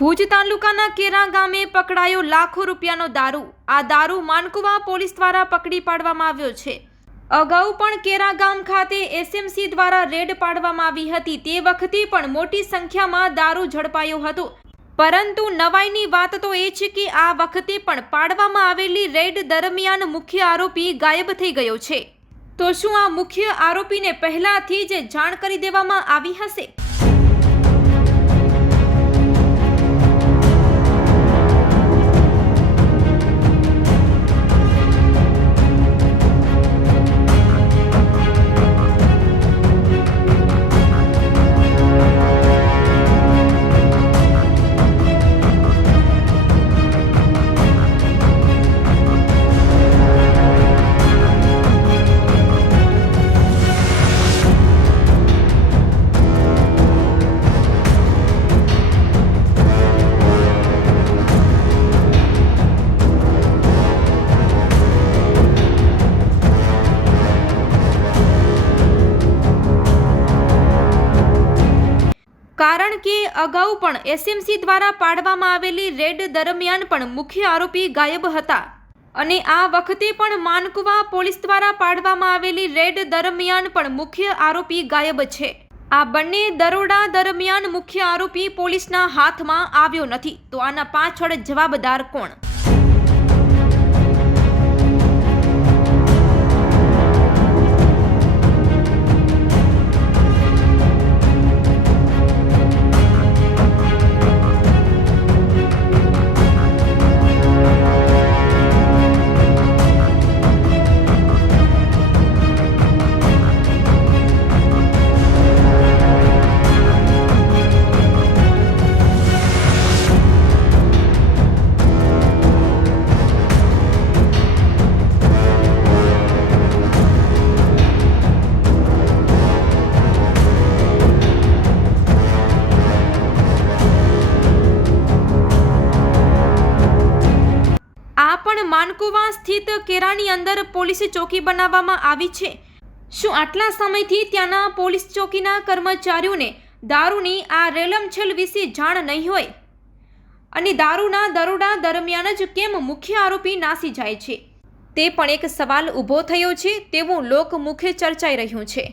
ભુજ તાલુકાના કેરા ગામે પકડાયો લાખો રૂપિયાનો દારૂ। આ દારૂ માનકુવા પોલીસ દ્વારા પકડી પાડવામાં આવ્યો છે। અગાઉ પણ કેરા ગામ ખાતે એસએમસી દ્વારા રેડ પાડવામાં આવી હતી। તે વખતે પણ મોટી સંખ્યામાં દારૂ ઝડપાયો હતો, પરંતુ નવાઈની વાત તો એ છે કે આ વખતે પણ પાડવામાં આવેલી રેડ દરમિયાન મુખ્ય આરોપી ગાયબ થઈ ગયો છે। તો શું આ મુખ્ય આરોપીને પહેલાથી જ જાણ કરી દેવામાં આવી હશે? કારણ કે અગાઉ પણ એસએમસી દ્વારા પાડવામાં આવેલી રેડ દરમિયાન પણ મુખ્ય આરોપી ગાયબ હતા અને આ વખતે પણ માનકુવા પોલીસ દ્વારા પાડવામાં આવેલી રેડ દરમિયાન પણ મુખ્ય આરોપી ગાયબ છે। આ બંને દરોડા દરમિયાન મુખ્ય આરોપી પોલીસના હાથમાં આવ્યો નથી, તો આના પાછળ જવાબદાર કોણ? માનકુવા સ્થિત કેરાની અંદર પોલીસ ચોકી બનાવવામાં આવી છે। શું આટલા સમયથી ત્યાંના પોલીસ ચોકીના કર્મચારીઓને દારૂની આ રેલમછેલ વિશે જાણ નહીં હોય? અને દારૂના દરોડા દરમિયાન જ કેમ મુખ્ય આરોપી નાસી જાય છે, તે પણ એક સવાલ ઊભો થયો છે તેવું લોકમુખે ચર્ચાઈ રહ્યું છે।